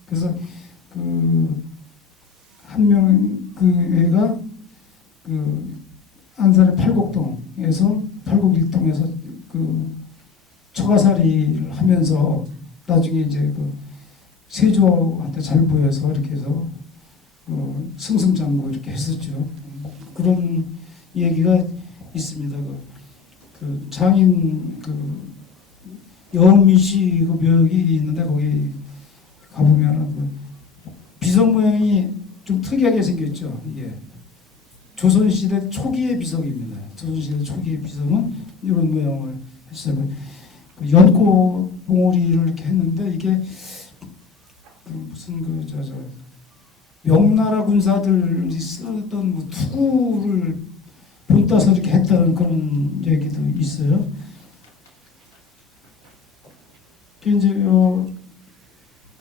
그래서 그 그 애가 그 안산의 팔곡동에서 팔곡일동에서 그 처가살이를 하면서 나중에 이제 그 세조한테 잘 보여서 이렇게 해서 승승장구 이렇게 했었죠. 그런 얘기가 있습니다. 그 장인 그 여은미씨 그 묘역이 있는데 거기 가보면은 그 비석 모양이 좀 특이하게 생겼죠. 이게 조선시대 초기의 비석입니다. 조선시대 초기의 비석은 이런 모양을 했어요. 그 연꽃 봉오리를 이렇게 했는데 이게 그 무슨 명나라 군사들이 쓰던 뭐 투구를 본따서 이렇게 했다는 그런 얘기도 있어요. 이제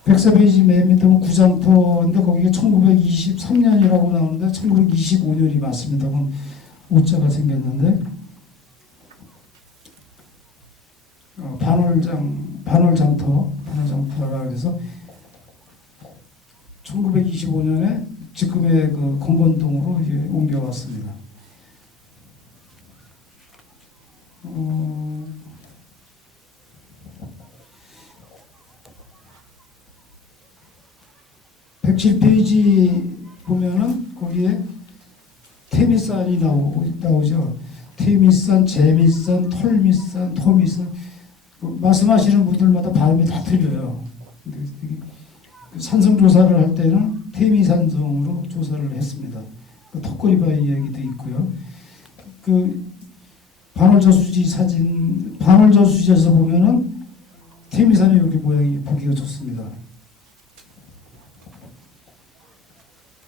백사페이지 맨 밑에 보면 구장터인데 거기에 1923년이라고 나오는데 1925년이 맞습니다. 그럼 오자가 생겼는데 반월장터라 해서 1925년에 지금의 그 건건동으로 이제 옮겨왔습니다. 107페이지 보면은 거기에 태미산이 나오죠. 태미산, 재미산, 털미산, 토미산. 말씀하시는 분들마다 발음이 다 틀려요. 산성 조사를 할 때는 태미산성으로 조사를 했습니다. 그 턱걸이바위 얘기도 있고요. 그 반월저수지 사진, 반월저수지에서 보면은 태미산이 이렇게 모양이 보기가 좋습니다.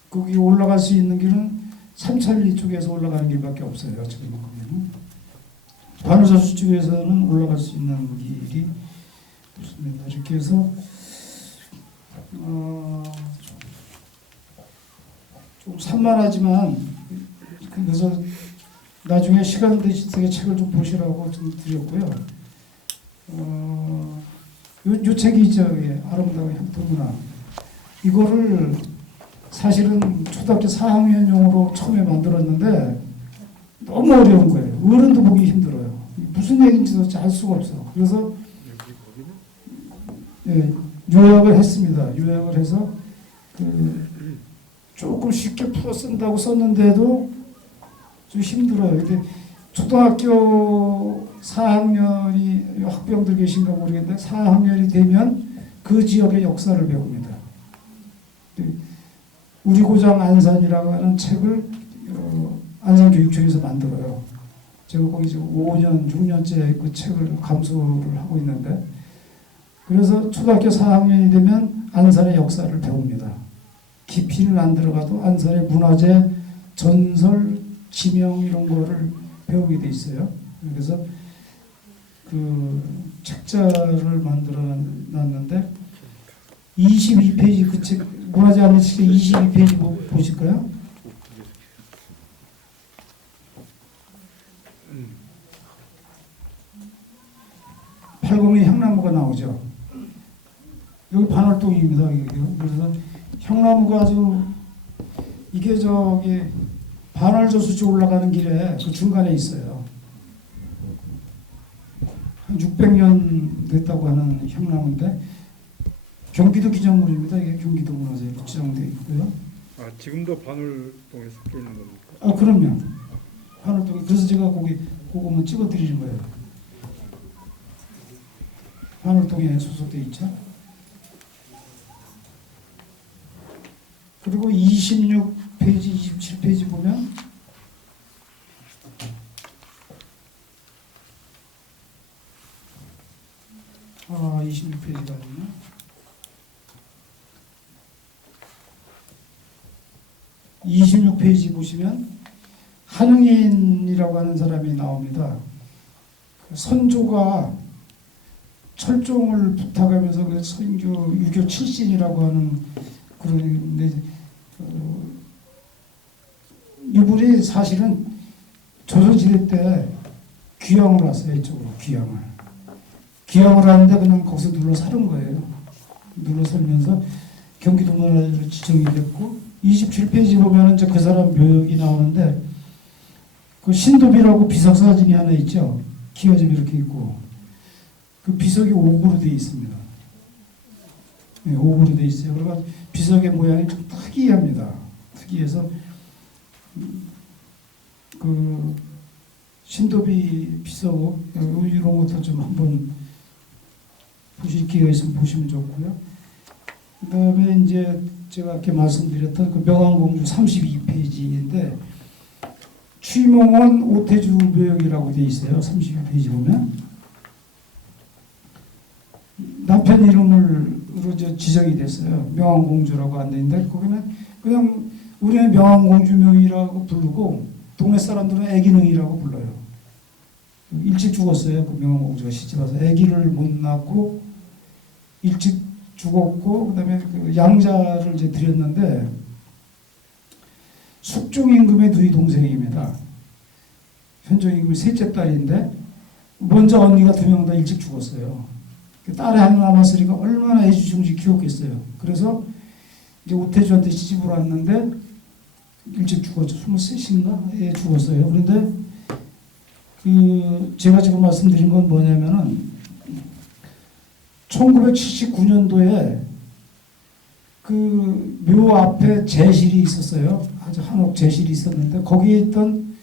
거기 올라갈 수 있는 길은 삼천리 쪽에서 올라가는 길밖에 없어요. 지금 보면 반월저수 쪽에서는 올라갈 수 있는 길이 없습니다. 이렇게 해서 좀 산만하지만 그래서 나중에 시간 되실 때 책을 좀 보시라고 좀 드렸고요. 요 책이 있죠. 예, 아름다운 형토문화. 이거를 사실은 초등학교 4학년용으로 처음에 만들었는데 너무 어려운 거예요. 어른도 보기 힘들어요. 무슨 얘기인지도 알 수가 없어. 그래서 예, 요약을 했습니다. 요약을 해서 조금 쉽게 풀어 쓴다고 썼는데도 좀 힘들어요. 근데 초등학교 4학년이 학부형들 계신가 모르겠는데 4학년이 되면 그 지역의 역사를 배웁니다. 우리 고장 안산이라고 하는 책을 안산교육청에서 만들어요. 제가 거기 지금 5년, 6년째 그 책을 감수를 하고 있는데 그래서 초등학교 4학년이 되면 안산의 역사를 배웁니다. 깊이는 안 들어가도 안산의 문화재, 전설, 지명 이런 거를 배우게 돼 있어요. 그래서 그 책자를 만들어 놨는데 22페이지 그 책 문화재 안내 책 22페이지 보실까요? 향나무가 나오죠. 여기 반월동입니다. 그래서 향나무가 아주 이게 저기 반월저수지 올라가는 길에 그 중간에 있어요. 한 600년 됐다고 하는 향나무인데 경기도 기념물입니다. 이게 경기도 문화재로 지정되어 있고요. 아, 지금도 반월동에 섞여 있는 겁니까? 아, 그럼요. 반월동에. 그래서 제가 그거만 찍어드리는 거예요. 반월동에 소속되어 있죠. 그리고 26페이지, 27페이지 보면 아, 26페이지가 아니네. (26페이지) 보시면 한흥인이라고 하는 사람이 나옵니다. 그 선조가 철종을 부탁하면서 그 선교 유교 칠신이라고 하는 그런데 이분이 사실은 조선시대 때 귀향을 왔어요. 이쪽으로 귀향을 하는데 그냥 거기서 눌러 사는 거예요. 눌러 살면서 경기도 문화재로 지정이 됐고 27페이지 보면은 이제 그 사람 묘역이 나오는데 그 신도비라고 비석 사진이 하나 있죠. 기가 좀 이렇게 있고 그 비석이 옥으로 되어 있습니다. 네, 옥으로 되어 있어요. 그러니까 비석의 모양이 좀 특이합니다. 특이해서 그 신도비 비석 이런 것도 좀 한번 보실 기회가 있으면 보시면 좋고요. 그 다음에 이제 제가 이렇게 말씀드렸던 그 명왕공주 32페이지인데 취몽원 오태주 묘역이라고 되어 있어요. 32페이지 보면 남편 이름으로 지정이 됐어요. 명왕공주라고 안 되는데 거기는 그냥 우리는 명왕공주 묘이라고 부르고 동네 사람들은 애기능이라고 불러요. 일찍 죽었어요. 그 명왕공주가 시집와서 아기를 못 낳고 일찍 죽었고 그다음에 그 양자를 이제 드렸는데 숙종임금의 누이 동생입니다. 현종임금의 셋째 딸인데 먼저 언니가 2명 다 일찍 죽었어요. 딸이 하나 남았으니까 얼마나 애지중지 키웠겠어요. 그래서 이제 오태주한테 시집을 왔는데 일찍 죽었죠. 23인가? 죽었어요. 그런데 그 제가 지금 말씀드린 건 뭐냐면은 1979년도에 그 묘 앞에 제실이 있었어요. 아주 한옥 제실이 있었는데 거기에 있던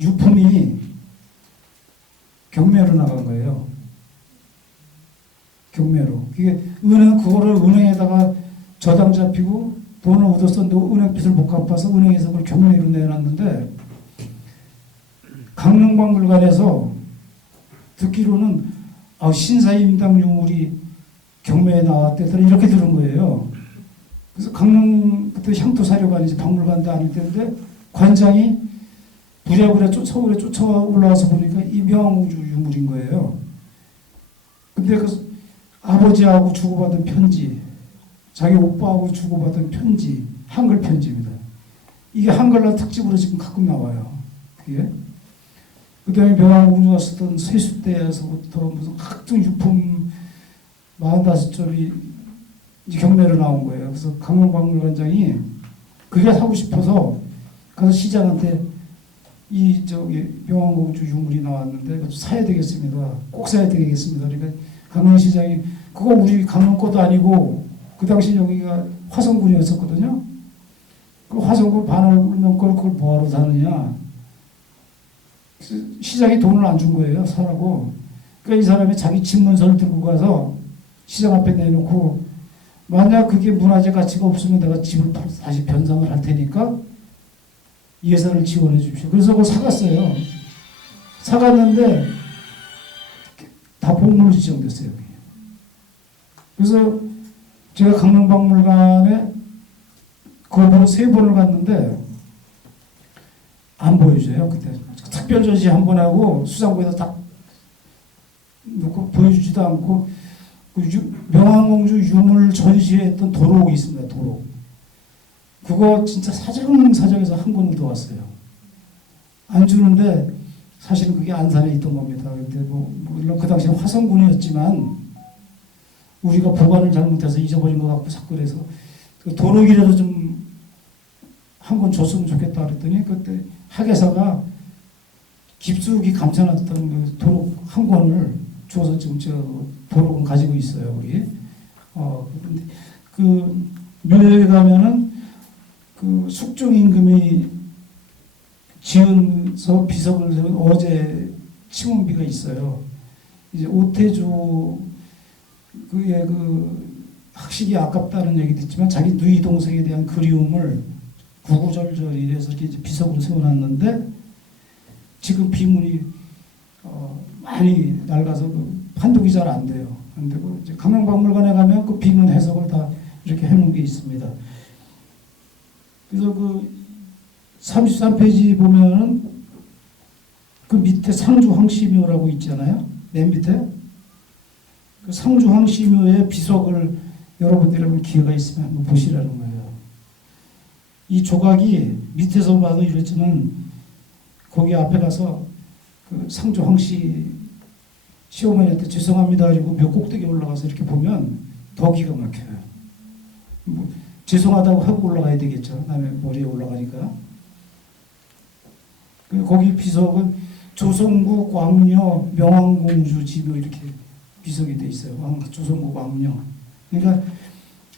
유품이 경매로 나간 거예요. 경매로. 그게 그거를 은행에다가 저당 잡히고 돈을 얻었었는데 은행빚을 못 갚아서 은행에서 그걸 경매로 내놨는데 강릉박물관에서 듣기로는 신사임당 유물이 경매에 나왔대더라 이렇게 들은 거예요. 그래서 강릉 그때 향토사료관이지 박물관도 아닐 텐데 관장이 부랴부랴 쫓아 올라와서 보니까 이 명왕공주 유물인 거예요. 근데 그 아버지하고 주고받은 편지, 자기 오빠하고 주고받은 편지, 한글 편지입니다. 이게 한글날 특집으로 지금 가끔 나와요. 그게. 그 다음에 명왕공주가 쓰던 세숫대에서부터 무슨 각종 유품 45점이 이제 경매로 나온 거예요. 그래서 강릉박물관장이 그게 사고 싶어서 가서 시장한테 이 명왕공주 유물이 나왔는데 사야 되겠습니다. 꼭 사야 되겠습니다. 그러니까 강릉시장이 그거 우리 강릉 것도 아니고 그 당시 여기가 화성군이었었거든요. 그 화성군 반월면 걸 그걸 뭐하러 사느냐. 시장이 돈을 안 준 거예요. 사라고. 그러니까 이 사람이 자기 집문서를 들고 가서 시장 앞에 내놓고 만약 그게 문화재 가치가 없으면 내가 집을 다시 변상을 할 테니까 예산을 지원해 주십시오. 그래서 그걸 사갔어요. 사갔는데 다 보물로 지정됐어요. 그래서 제가 강릉박물관에 그걸 보러 3번을 갔는데 안 보여줘요. 그때 특별 전시 한 번 하고 수장고에다 딱 놓고 보여주지도 않고 그 명왕공주 유물 전시했던 도록이 있습니다. 도록. 그거 진짜 사정사정해서 한 권을 더 왔어요. 안 주는데 사실은 그게 안산에 있던 겁니다. 근데 물론 그 당시에 화성군이었지만 우리가 보관을 잘못해서 잊어버린 것 같고 자꾸 그래서 그 도로기라도 좀 한 권 줬으면 좋겠다 그랬더니 그때 학예사가 깊숙이 감춰놨던 그 도록 한 권을 줘서 지금 저 도록은 가지고 있어요 우리. 그런데 그 묘역에 가면은 그 숙종 임금이 지은서 비석을 세운 어제 치문비가 있어요. 이제 오태주 그의 그 학식이 아깝다는 얘기도 있지만 자기 누이 동생에 대한 그리움을 구구절절히 해서 이렇게 비석으로 세워놨는데 지금 비문이 많이 낡아서 그 판독이 잘 안 돼요. 안 되고 이제 강릉박물관에 가면 그 비문 해석을 다 이렇게 해놓은 게 있습니다. 그래서 그 33페이지 보면은 그 밑에 상주황씨묘라고 있잖아요. 맨 밑에 그 상주황씨묘의 비석을 여러분들이 한번 기회가 있으면 한번 보시라는 거예요. 이 조각이 밑에서 봐도 이렇지만 거기 앞에 가서 그 상주황씨 시어머니한테 죄송합니다 그리고 몇 꼭대기 올라가서 이렇게 보면 더 기가 막혀요. 뭐 죄송하다고 하고 올라가야 되겠죠. 남의 머리에 올라가니까. 거기 비석은 조선국 왕녀 명왕공주 지묘 이렇게 비석이 돼 있어요. 조선국 왕녀. 그러니까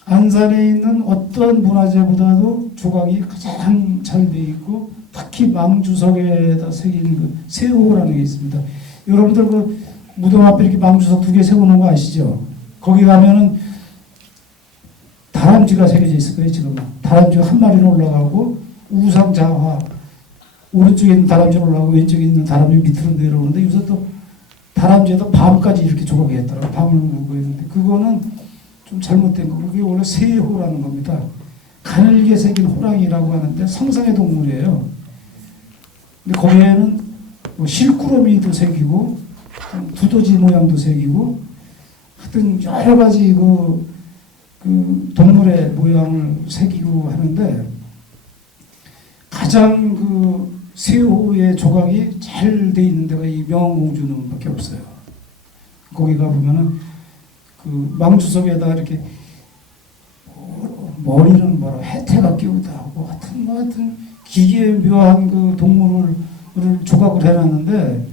안산에 있는 어떤 문화재보다도 조각이 가장 잘 돼 있고 특히 망주석에다 새긴 그 세호라는 게 있습니다. 여러분들 그 무덤 앞에 이렇게 망주석 2개 세워놓은 거 아시죠? 거기 가면은 다람쥐가 새겨져 있을 거예요. 지금 다람쥐가 한 마리는 올라가고 우상자화 오른쪽에 있는 다람쥐는 올라가고 왼쪽에 있는 다람쥐 밑으로 내려오는데 요새 또 다람쥐에다 밤까지 이렇게 조각이 했더라고요. 밤을 물고 있는데 그거는 좀 잘못된 거. 그게 원래 세호라는 겁니다. 가늘게 새긴 호랑이라고 하는데 상상의 동물이에요. 근데 거기에는 뭐 실꾸러미도 새기고 두더지 모양도 새기고 하여튼 여러 가지 그 동물의 모양을 새기고 하는데 가장 그 세호의 조각이 잘 돼 있는 데가 이 명왕공주릉밖에 없어요. 거기 가 보면은 그 망주석에다 이렇게 머리는 뭐라 해태가 끼우다 하고 하여튼 기계묘한 그 동물을 조각을 해놨는데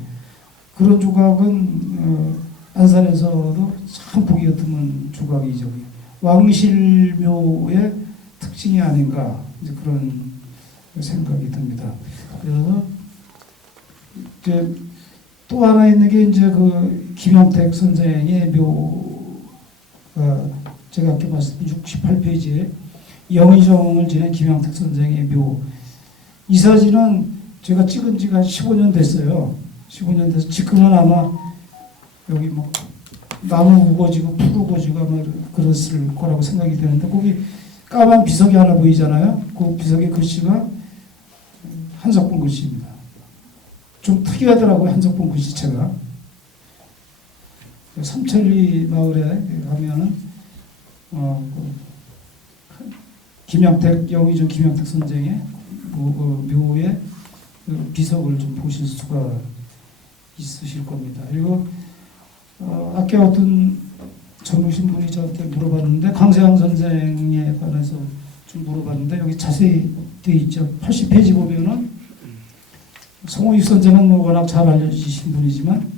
그런 조각은 안산에서도 참 보기가 드문 조각이죠. 왕실묘의 특징이 아닌가 이제 그런 생각이 듭니다. 그래서 이제 또 하나 있는 게 이제 그 김영택 선생의 묘가 제가 아까 말씀드린 68페이지에 영의정을 지낸 김영택 선생의 묘. 이 사진은 제가 찍은 지가 15년 됐어요. 15년 돼서 지금은 아마 여기 뭐 나무 우거지고 풀 우거지고 아마 그랬을 거라고 생각이 되는데 거기 까만 비석이 하나 보이잖아요. 그 비석의 글씨가 한석봉 글씨입니다. 좀 특이하더라고요. 한석봉 글씨체가. 삼천리 마을에 가면은 김영택 영의정 김영택 선생의 묘의 그 비석을 좀 보실 수가 있으실 겁니다. 그리고 아까 어떤 젊으신 분이 저한테 물어봤는데 강세양 선생에 관해서 좀 물어봤는데 여기 자세히 되어 있죠. 80페이지 보면은 송호익 선생은 뭐 워낙 잘 알려지신 분이지만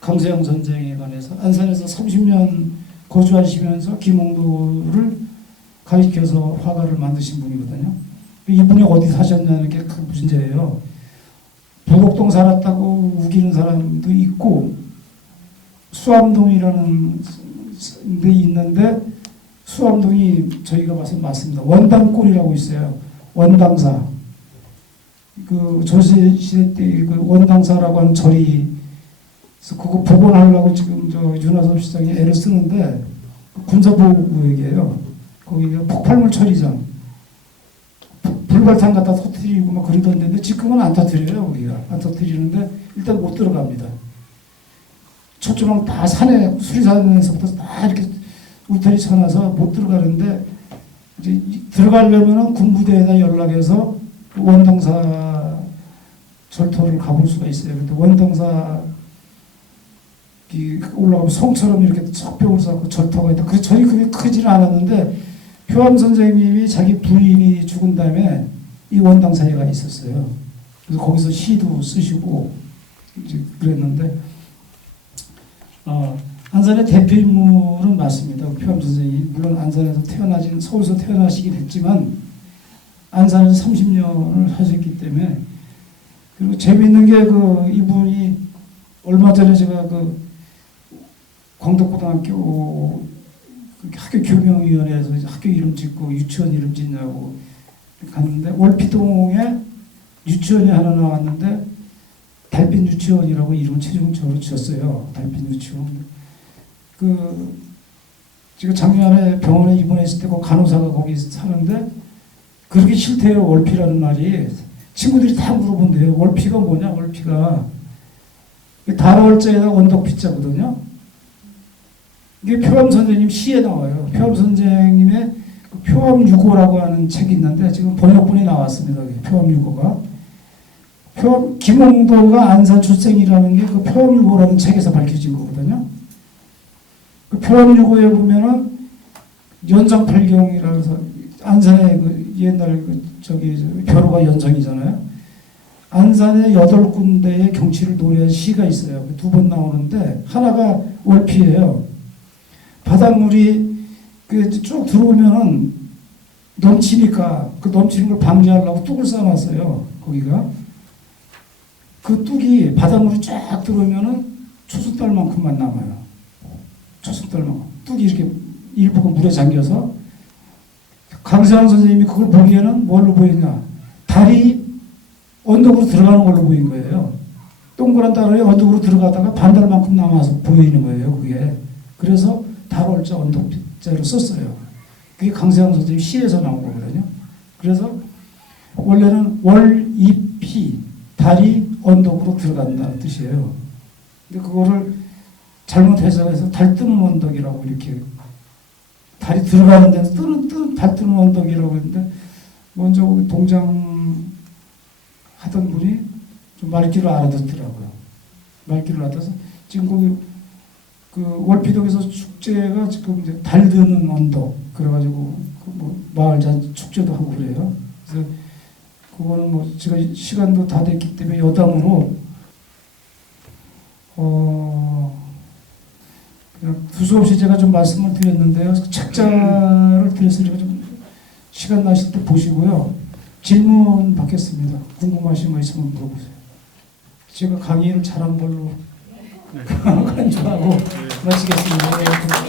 강세양 선생에 관해서 안산에서 30년 거주하시면서 김홍도를 가리켜서 화가를 만드신 분이거든요. 이분이 어디 사셨냐는 게 큰 문제예요. 부곡동 살았다고 우기는 사람도 있고 수암동이라는 데 있는데 수암동이 저희가 봐서 맞습니다. 원당골이라고 있어요. 원당사. 그 조선시대 때 그 원당사라고 하는 절이 그거 복원하려고 지금 저 윤하섭 시장이 애를 쓰는데 군사보호구역이에요. 거기가 폭발물 처리장. 불발탄 갖다 터뜨리고 막 그러던데 지금은 안 터뜨려요. 거기가 안 터뜨리는데 일단 못 들어갑니다. 초조망 다 산에 수리산에서부터 다 이렇게 울타리 쳐놔서 못 들어가는데 이제 들어가려면은 군부대에다 연락해서 원당사 절터를 가볼 수가 있어요. 근데 원당사 올라가면 성처럼 이렇게 석벽을 쌓고 절터가 있다. 그래서 전이 그게 크지는 않았는데 표암 선생님이 자기 부인이 죽은 다음에 이 원당 사회가 있었어요. 그래서 거기서 시도 쓰시고 이제 그랬는데 안산의 대표 인물은 맞습니다. 표암 선생이 물론 안산에서 태어나진 서울에서 태어나시긴 했지만 안산에서 30년을 하셨기 때문에 그리고 재미있는 게 이분이 얼마 전에 제가 광덕고등학교 학교 교명위원회에서 학교 이름 짓고 유치원 이름 짓냐고 갔는데 월피동에 유치원이 하나 나왔는데 달빛 유치원이라고 이름을 최종적으로 지었어요. 달빛 유치원. 제가 작년에 병원에 입원했을 때 간호사가 거기 사는데 그렇게 싫대요. 월피라는 말이. 친구들이 다 물어본대요. 월피가 뭐냐? 월피가 달월자에다 언덕피자거든요. 이게 표암 선생님 시에 나와요. 표암 선생님의 표암유고라고 하는 책이 있는데 지금 번역본이 나왔습니다. 표암유고가. 김홍도가 안산 출생이라는 게 표암유고라는 책에서 밝혀진 거거든요. 표암유고에 보면은 연성팔경이라고 해서 안산의 옛날 벼로가 연성이잖아요. 안산의 8군데의 경치를 노래한 시가 있어요. 2번 나오는데 하나가 월피예요. 바닷물이 쭉 들어오면은 넘치니까 그 넘치는 걸 방지하려고 뚝을 쌓아놨어요. 거기가. 그 뚝이 바닷물이 쫙 들어오면은 초승달만큼만 남아요. 초승달만큼. 뚝이 이렇게 일부가 물에 잠겨서 강세환 선생님이 그걸 보기에는 뭘로 보이냐. 달이 언덕으로 들어가는 걸로 보인 거예요. 동그란 달이 언덕으로 들어가다가 반달만큼 남아서 보이는 거예요. 그게. 그래서 달월자 언덕자로 썼어요. 그게 강세환 선생님 시에서 나온 거거든요. 그래서 원래는 월입피 달이 언덕으로 들어간다는 뜻이에요. 근데 그거를 잘못 해석해서 달 뜨는 언덕이라고 이렇게 달이 들어가는 데서 뜨는 달 뜨는 언덕이라고 했는데 먼저 동장 하던 분이 좀 말귀를 알아듣더라고요. 말귀를 알아서 지금 거기 월피동에서 축제가 지금 이제 달 드는 언덕 그래가지고 마을 축제도 하고 그래요. 그래서 그거는 제가 시간도 다 됐기 때문에 여담으로 그냥 두서없이 제가 좀 말씀을 드렸는데요. 책자를 드렸으니까 좀 시간 나실 때 보시고요. 질문 받겠습니다. 궁금하신 거 있으면 물어보세요. 제가 강의를 잘한 걸로 간주하고 마치겠습니다.